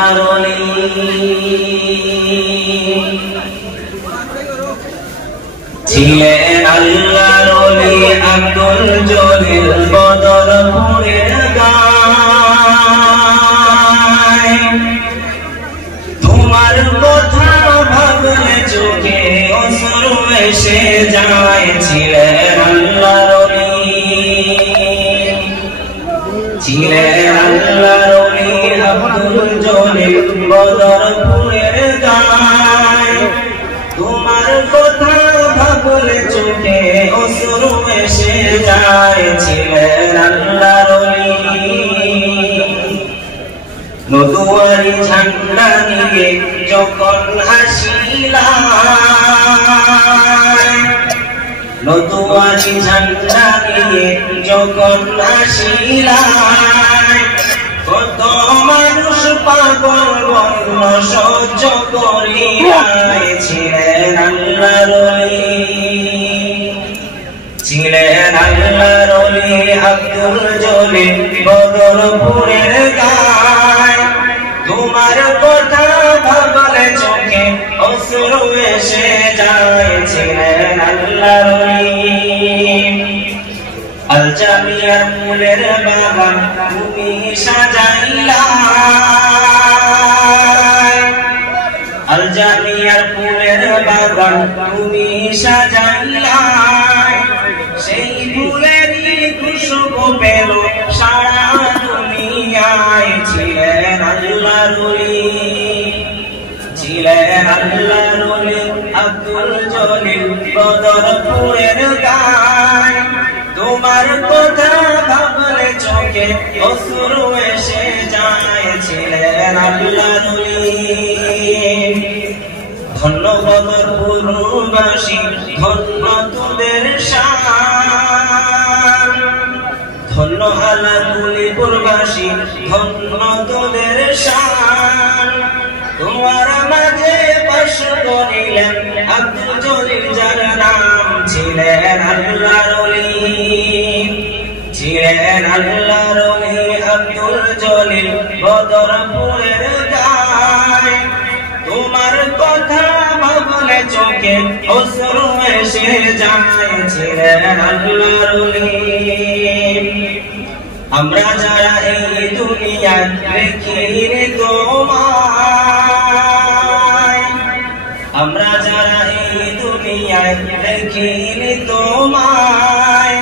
আল্লাহর ওলি ছিলেন আল্লাহর ওলি আব্দুল জলিল বদরপুরের গায় তোমার কথা ভাবলে চোখে অশ্রু এসে যায় ছিলেন আল্লাহর ওলি ছিলেন আল্লাহর ওলি আব্দুল জলিল বদরপুরের গায় তোমার কথা ভাবলে চোখে অশ্রু এসে যায় ছিলেন আল্লাহর ওলি নদুয়ারি ঝান্ডা নিয়ে যখন আসিলাম নদুয়ারি ঝান্ডা নিয়ে যখন আসিলাম কত মানুষ পাগল বর্ণ সহ্য করিয়ায় ছিলেন আল্লাহর ওলি ছিলেন আল্লাহর ওলি আব্দুল জলিল বদরপুরের গায় তোমার কথা ভাবলে চোখে অশ্রু এসে যায় ছিলেন আল্লাহর ওলি আল জামিয়ার ফুলের বাগান তুমি সাজাইলা আল জামিয়ার ফুলের বাগান তুমি সাজাইলা সেই ফুলেরই খুশবু পেল সারা দুনিয়ায় ছিলেন আল্লাহর ওলি ছিলেন আল্লাহর ওলি আব্দুল জলিল বদরপুরের গায় তোমার কথা ভাবলে চোখে অশ্রু এসে যায় ছিলেন আল্লাহর ওলি ধন্য বদরপুরবাসী ধন্য তোদের শান ধন্য আলাদুলিপুরবাসী ধন্য তোদের শান তোমার মাঝে বাস করিলেন আব্দুল জলিল যার নাম ছিলেন আল্লাহর ওলি ছিলেন আল্লাহর ওলি আব্দুল জলিল বদরপুরের গায় তোমার কথা ভাবলে চোখে অশ্রু এসে যায় ছিলেন আল্লাহর ওলি আমরা যারা এই দুনিয়ায় দেখিনি তোমায় আমরা যারা এই দুনিয়ায় দেখিনি তোমায়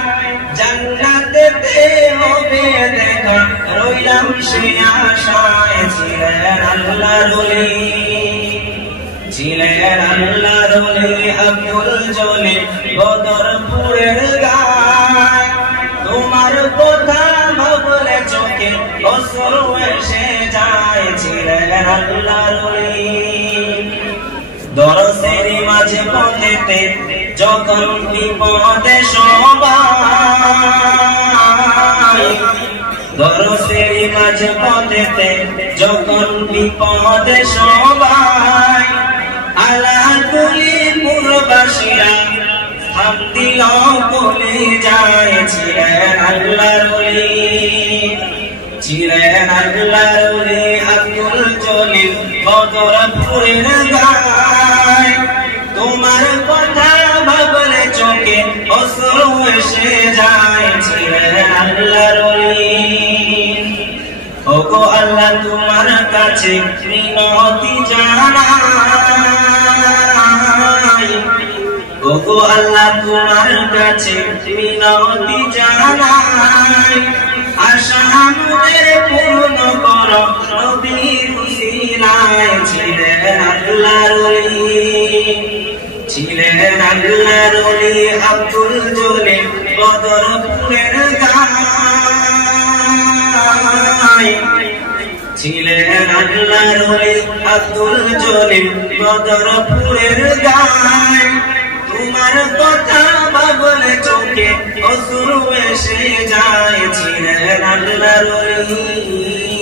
জান্নাতেতে হবে দেখা রইলাম সে আশায় ছিলেন আল্লাহর ওলি ছিলেন আল্লাহর ওলি আব্দুল জলিল বদরপুরের গায় তোমার কথা ভাবলে চোখে অশ্রু এসে যায় ছিলেন আল্লাহর ওলি দরসের মাঝে পথেতে যখন বিপদে সবাই দরসের মাঝে পথেতে যখন বিপদে সবাই আলাদুলিপুরবাসীরা হাত দিল বলে যায় ছিলেন আল্লাহর ওলি ছিলেন আল্লাহর ওলি আব্দুল জলিল বদরপুরের গায় তোমার কথা ভাবলে চোখে অশ্রু এসে যায় ছিলেন আল্লাহর ওলি ওগো আল্লাহ তোমার কাছে মিনতি জানাই ওগো আল্লাহ তোমার কাছে মিনতি জানাই আশা আমাদের পূর্ণ করো নবীর উসিলায় ছিলেন আল্লাহর ওলি ছিলেন আল্লাহর ওলি আব্দুল জলিল বদরপুরের গায় ছিলেন আল্লাহর ওলি আব্দুল জলিল বদরপুরের গায় তোমার কথা ভাবলে চোখে অশ্রু এসে যায় ছিলেন আল্লাহর ওলি